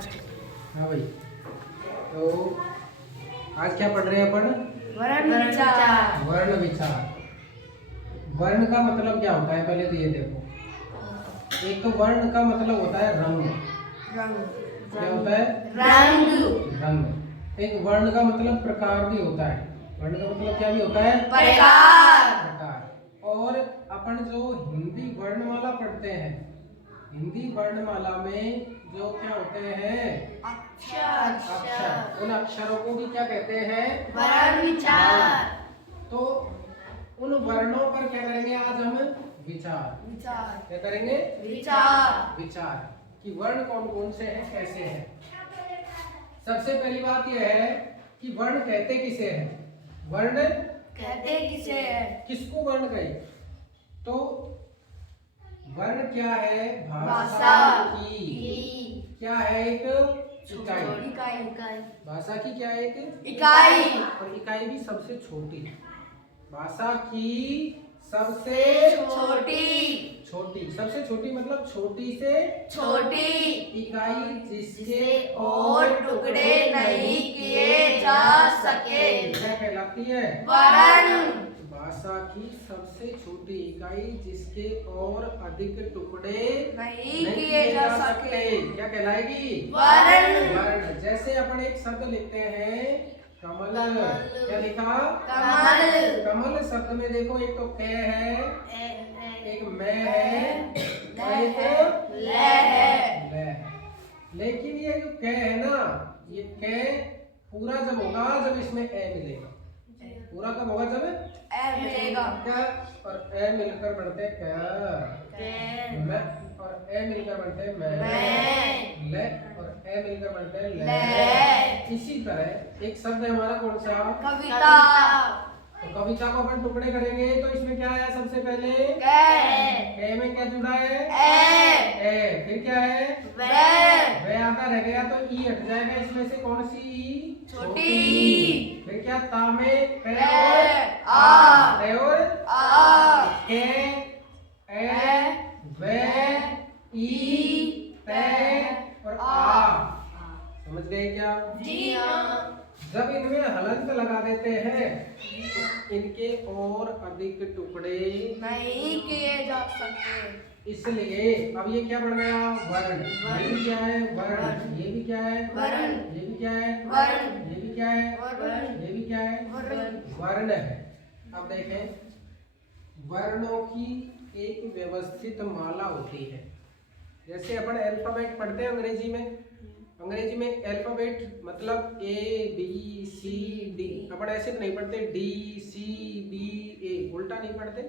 हाँ भाई, तो आज क्या पढ़ रहे हैं अपन? वर्ण विचार। वर्ण विचार। वर्ण का मतलब क्या होता है पहले तो ये देखो। एक तो वर्ण का मतलब होता है रंग। क्या होता है? रंग। रंग। एक वर्ण का मतलब प्रकार भी होता है। वर्ण का मतलब क्या भी होता है? प्रकार। और अपन जो हिंदी वर्णमाला पढ़ते हैं, हिंदी वर्णमाला में जो क्या होते हैं? अक्षर। उन अक्षरों को भी क्या कहते हैं? वर्ण विचार। तो उन वर्णों पर क्या करेंगे आज हम? विचार। क्या करेंगे? विचार कि वर्ण कौन कौन से हैं, कैसे हैं। सबसे पहली बात यह है कि वर्ण कहते किसे हैं? वर्ण कहते किसे है? किसको वर्ण कहे? तो वर्ण क्या है? भाषा की की क्या है? एक इकाई। इकाई। भाषा की क्या है? एक इकाई। और इकाई भी सबसे छोटी। भाषा की सबसे छोटी सबसे छोटी मतलब छोटी से छोटी इकाई जिसके और टुकड़े नहीं किए जा सके क्या कहलाती है? वर्ण। भाषा की सबसे छोटी इकाई जिसके और अधिक टुकड़े नहीं किए जा सकते क्या कहलाएगी? वर्ण। जैसे अपन एक शब्द लिखते हैं कमल। कमल। क्या लिखा? कमल। कमल शब्द में देखो एक तो क है, एक मैं है, और एक ल है। ल। लेकिन ये जो क है ना, ये क पूरा जब होगा जब इसमें ए मिलेगा। पूरा कब होगा? जब मिलेगा। क्या और ए मिलकर बनते क्या? मैं और ए मिलकर बनते मैं। ले और ए मिलकर बनते ले। इसी तरह एक शब्द है हमारा कौन सा? कविता। तो कविता को अपन टुकड़े करेंगे तो इसमें क्या है? सबसे पहले ए में क्या जुड़ा है? ए। फिर क्या है? वे आधा रह गया तो ई हट जाएगा। इसमें से कौन सी ई? छोटी। फिर क्या? ता में पे और के ए वे ई ते और आ। समझ गए क्या? जी हाँ। जब इनमें हलंत लगा देते हैं तो इनके और अधिक टुकड़े नहीं किए जा सकते, इसलिए अब ये क्या बन गया? वर्ण। ये भी क्या है? वर्ण। ये भी क्या है? वर्ण। ये भी क्या है? वर्ण। ये भी क्या है? वर्ण। ये भी क्या है? वर्ण है। अब देखें, वर्णों की एक व्यवस्थित माला होती है। जैसे अपन अल्फाबेट पढ़ते हैं अंग्रेजी में। अंग्रेजी में अल्फाबेट मतलब ए बी सी डी। अपन ऐसे तो नहीं पढ़ते डी सी बी ए, उल्टा नहीं पढ़ते।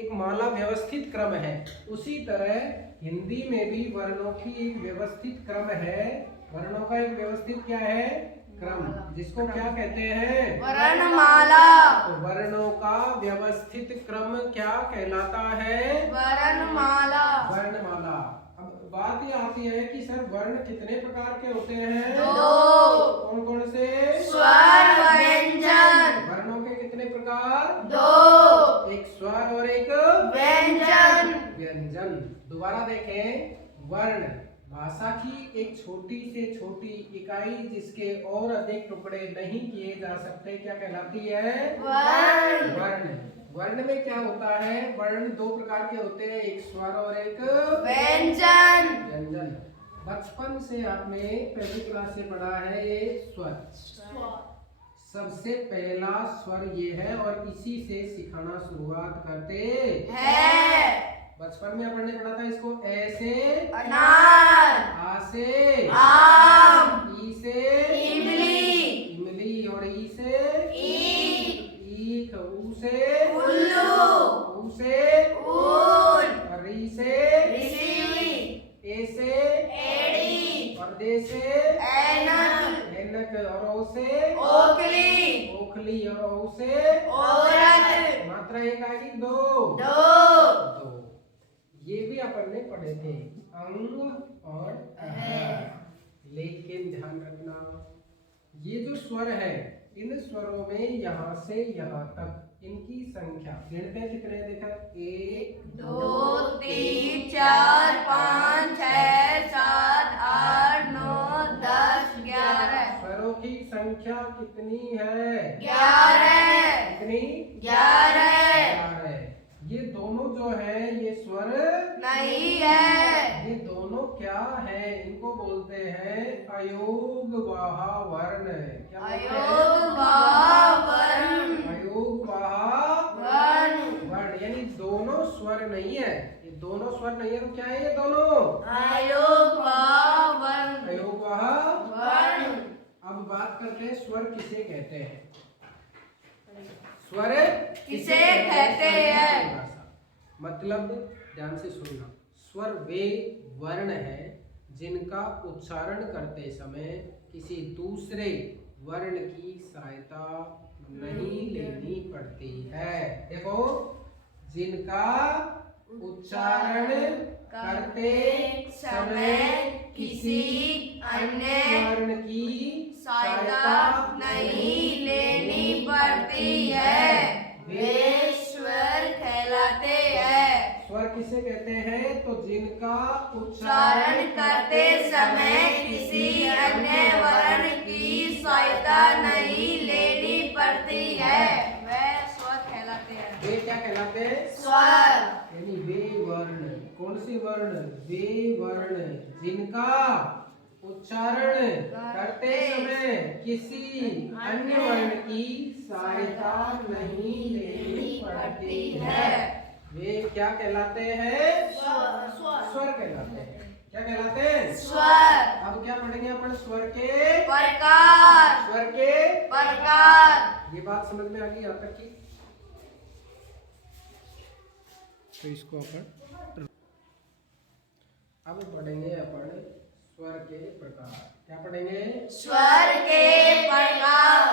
एक माला व्यवस्थित क्रम है। उसी तरह हिंदी में भी वर्णों की एक व्यवस्थित क्रम है। वर्णों का एक व्यवस्थित क्या है? क्रम, जिसको क्या कहते हैं? वर्णमाला। तो वर्णों का व्यवस्थित क्रम क्या कहलाता है? वर्णमाला। वर्णमाला। अब बात ये आती है कि सर वर्ण कितने प्रकार के होते हैं? 2। कौन कौन से? स्वर व्यंजन। वर्णों के कितने प्रकार? 2। एक स्वर और एक व्यंजन। दोबारा देखें, वर्ण भाषा की एक छोटी से छोटी इकाई जिसके और अधिक टुकड़े नहीं किए जा सकते क्या कहलाती है? वर्ण। वर्ण में क्या होता है? वर्ण दो प्रकार के होते हैं, एक स्वर और एक व्यंजन। बचपन से आपने पहली क्लास से पढ़ा है ये स्वर। सबसे पहला स्वर ये है और इसी से सिखाना शुरुआत करते है। बचपन में अपन ने पढ़ा था इसको। ए से अनार। आ से आम। ई से इमली और ई से ईख। ऊ से उल्लू। ऊ से ऊल। और री से ए से एड़ी। और दे से ऐनक और ओ से ओखली और ओ से औरत। मात्रा एक आएगी दो। ये भी अपन ने पढ़े थे, अंग और लेकिन ध्यान रखना, ये जो स्वर है इन स्वरों में यहाँ से यहाँ तक इनकी संख्या गिनते हैं कितने? देखा 1 2 3 4 5 6 7 8 9 संख्या कितनी है? 11 कितनी? 11 11। ये दोनों जो है ये स्वर नहीं है। ये दोनों क्या है? इनको बोलते हैं अयोगवाह वर्ण। क्या बोलते हैं? अयोगवाह वर्ण। अयोगवाह वर्ण। वर्ण यानी दोनों स्वर नहीं है। ये दोनों स्वर नहीं है तो क्या है ये दोनों? अयोगवाह वर्ण। अयोगवाह वर्ण। अब बात करते हैं स्वर किसे कहते हैं। स्वर किसे कहते हैं? मतलब ध्यान से सुनना। स्वर वे वर्ण है जिनका उच्चारण करते समय किसी दूसरे वर्ण की सहायता नहीं लेनी पड़ती है। देखो, जिनका उच्चारण करते समय किसी अन्य वर्ण की सहायता नहीं लेनी पड़ती है वे स्वर कहलाते हैं। स्वर किसे कहते हैं? तो जिनका उच्चारण करते समय किसी अन्य वर्ण की सहायता नहीं लेनी पड़ती है वे स्वर कहलाते हैं। वे क्या कहलाते हैं? स्वर। यानी वे वर्ण। कौन सी वर्ण? वे वर्ण जिनका उच्चारण करते समय किसी अन्य वर्ण की सहायता नहीं लेनी पड़ती है वे क्या कहलाते हैं? स्वर कहलाते हैं। क्या कहलाते हैं? स्वर। अब क्या पढ़ेंगे अपन? स्वर के प्रकार। स्वर के प्रकार। ये बात समझ में आ गई यहाँ तक की? तो इसको अपन अब पढ़ेंगे अपन स्वर के प्रकार। क्या पढ़ेंगे? स्वर के प्रकार।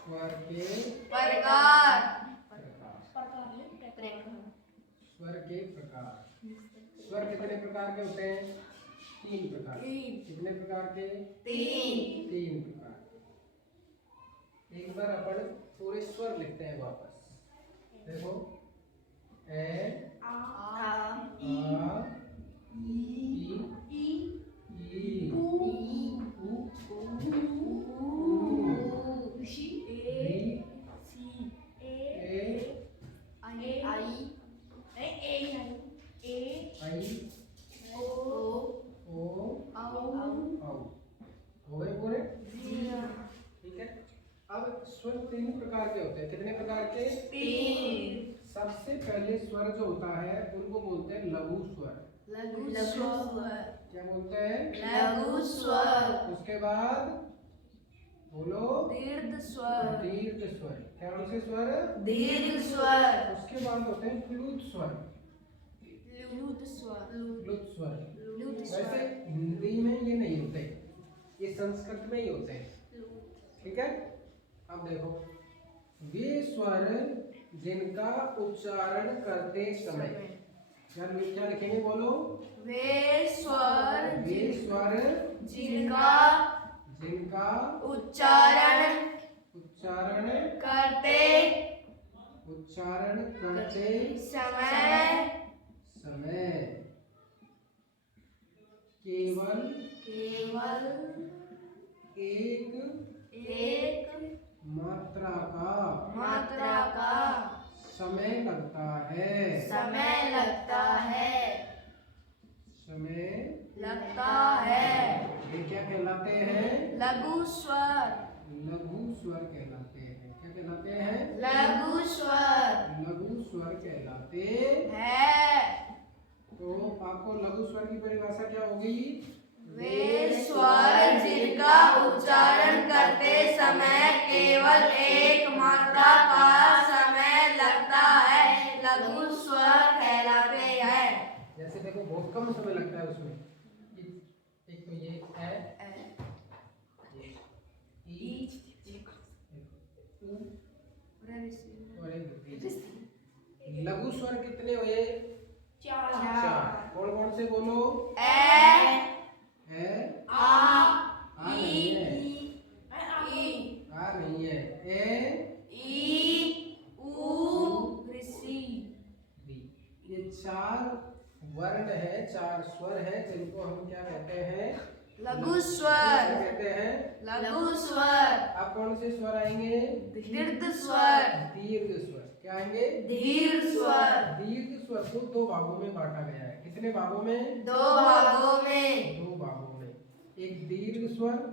स्वर के प्रकार। स्वर के प्रकार। स्वर कितने प्रकार के होते हैं? 3 प्रकार। कितने प्रकार के? 3 प्रकार। एक बार अपन पूरे स्वर लिखते हैं वापस। देखो, ए आ ई उ हो गए पूरे? ठीक है। अब स्वर 3 प्रकार के होते हैं। कितने प्रकार के? 3। सबसे पहले स्वर जो होता है उनको बोलते हैं लघु स्वर। लघु स्वर। क्या बोलते हैं? लघु स्वर। उसके बाद बोलो दीर्घ स्वर। दीर्घ स्वर। कौन से स्वर? दीर्घ स्वर। उसके बाद होते हैं प्लुत स्वर। लुट स्वर। प्लुत स्वर। लुट वैसे हिंदी में ये नहीं होते, ये संस्कृत में ही होते हैं। ठीक है। अब देखो, वे स्वर जिनका उच्चारण करते समय क्या लिखेंगे? बोलो। वे स्वर जिनका उच्चारण करते समय केवल एक मात्रा का समय लगता है। ये क्या कहलाते हैं? लघु स्वर। लघु स्वर कहलाते हैं। क्या कहलाते हैं? लघु स्वर लघु स्वर कहलाते है। तो आपको लघु स्वर की परिभाषा क्या होगी? वे स्वर जिनका उच्चारण करते समय केवल एक मात्रा का समय लगता है लघु स्वर कहलाते हैं। जैसे देखो, बहुत कम समय लगता है उसमें। एक तो ये है, ई, उ, और एक री। लघु स्वर कितने हुए? 4। कौन कौन से बोलो? ए, आ नहीं है, आ नहीं है, ए, ई, उ, ऋषि। री। ये 4 वर्ण है, 4 स्वर है लघु इसे स्वर, कहते हैं। लघु स्वर, अब कौन से स्वर आएंगे? दीर्घ स्वर, दीर्घ स्वर। क्या आएंगे? दीर्घ स्वर। दीर्घ स्वर को दो भागों में बांटा गया है। कितने भागों में? दो भागों में। दो भागों में। एक दीर्घ स्वर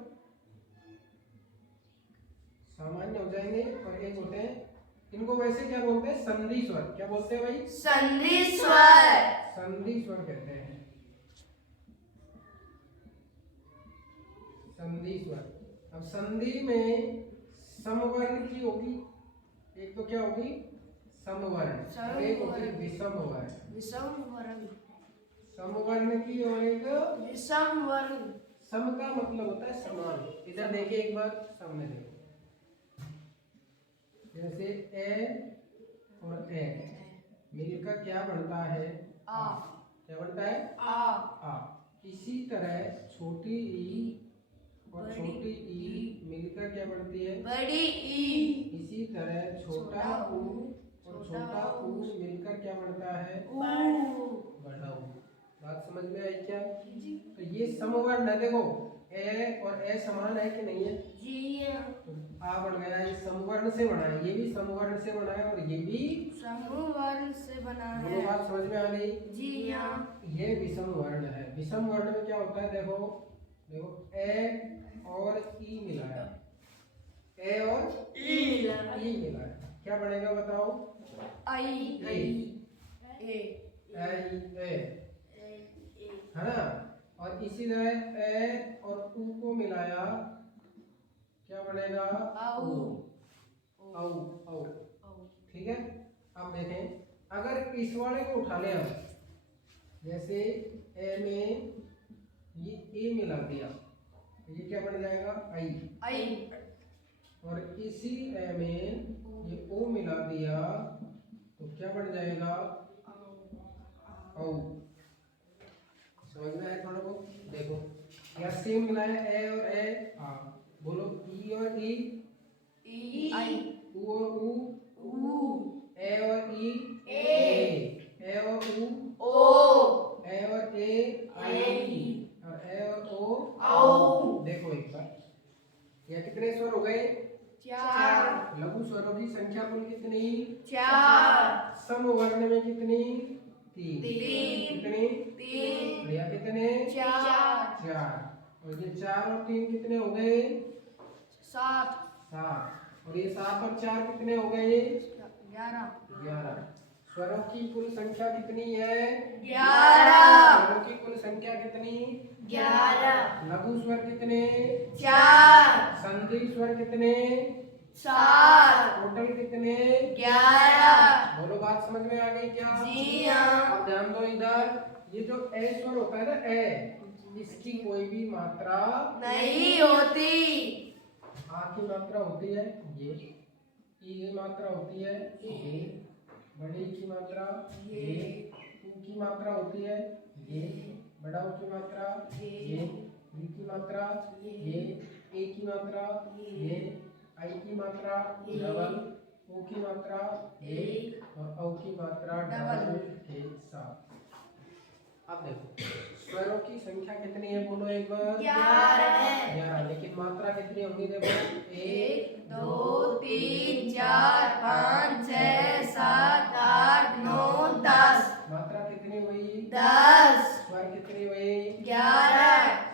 सामान्य हो जाएंगे और एक होते हैं, इनको वैसे क्या बोलते हैं? संधि स्वर। क्या बोलते हैं भाई? संधि स्वर, संधि स्वर कहते हैं। संधि स्वर। अब संधि में समवर्ण की होगी, एक तो क्या होगी? समवर्ण, और एक होगी विषम वर्ण। विषम वर्ण, समवर्ण की और एक विषम वर्ण। सम का मतलब होता है समान। इधर देखिए एक बार, सामने देखो, जैसे ए और ए मिलकर क्या बनता है? आ। क्या बनता है? आ। इसी तरह छोटी ई और छोटी ई मिलकर क्या बनती है? बड़ी ई। इसी तरह छोटा ऊ और छोटा ऊ मिलकर क्या बनता है? बड़ा ऊ। बात समझ में आई क्या? तो ये समवर्ण है। देखो ए और ए समान है कि नहीं है? जी तो आ बन गया, ये समवर्ण से बना है, ये भी समवर्ण से बना है और ये भी समूह वर्ण से बना दोनों। है। बात समझ में आ गई? जी हाँ। ये विषम वर्ण है। विषम वर्ण में क्या होता है? देखो देखो ए और ई मिलाया, ए और ई मिलाया, क्या बनेगा बताओ? आई ए है ना? और इसी तरह ए और ऊ को मिलाया, क्या बनेगा? आऊ। औ। ठीक है। अब देखें, अगर इस वाले को उठा ले हम, जैसे ए में ये ए मिला दिया, ये क्या बन जाएगा? आई। और इसी ए में ये ओ मिला दिया तो क्या बन जाएगा? औ। समझ में आया थोड़ा बहुत? देखो या सेम मिलाया ए और ए, आ। बोलो ई और ई, आई। ऊ और ऊ, ए और ई, ए और ऊ, ए और ए, आई, और ए और ओ, देखो एक बार, यह कितने स्वर हो गए? 4। लघु स्वरों की संख्या कुल कितनी? 4। समवर्ण में कितनी? 3। तीन। कितनी? 3। और यह कितने? 4। 4। और ये 4 और 3 कितने हो गए? 7। 7। और ये 7 और 4 कितने हो गए? 11। स्वरों की कुल संख्या कितनी है? 11। स्वरों की कुल संख्या कितनी? 11। लघु स्वर कितने? 4। संधि स्वर कितने? 7। टोटल कितने? 11। बोलो, बात समझ में आ गई क्या? जी हाँ। अब ध्यान दो इधर, ये जो ए स्वर होता है ना, ए, इसकी कोई भी मात्रा नहीं होती। आ की मात्रा होती है ये, ई की मात्रा होती है ये, बड़ी की मात्रा ये, ऊ की मात्रा होती है ये, बड़ा ऊ की मात्रा ये, ई की मात्रा ये, ए की मात्रा ये, आई की मात्रा डबल, ओ की मात्रा ये, और औ की मात्रा डबल के साथ। अब देखो स्वरों की संख्या कितनी है? बोलो एक बार। 11 है। 11। लेकिन मात्रा कितनी होगी? देखो 1 2 3 4 5 6 7 8 9 10। मात्रा कितनी हुई? 10। स्वर कितनी हुई? 11।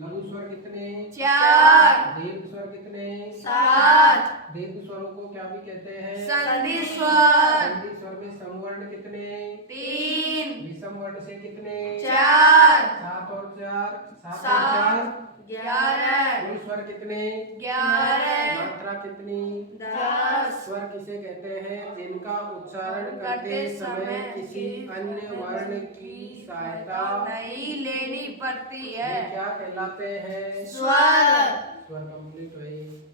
लघु स्वर कितने? 4। दीर्घ स्वर कितने? 7। दीर्घ स्वरों को क्या भी कहते हैं? संधि स्वर। संधि स्वर में समवर्ण कितने? 3। विषम वर्ण से कितने? 4। 7 और 4, 7 और 7। 4, 11। कुल स्वर कितने? 11। मात्रा कितनी? 10। स्वर किसे कहते हैं? जिनका उच्चारण करते समय किसी अन्य वर्ण की सहायता नहीं लेनी पड़ती ये है। क्या कहलाते हैं? स्वर। स्वर कंप्लीट हुए।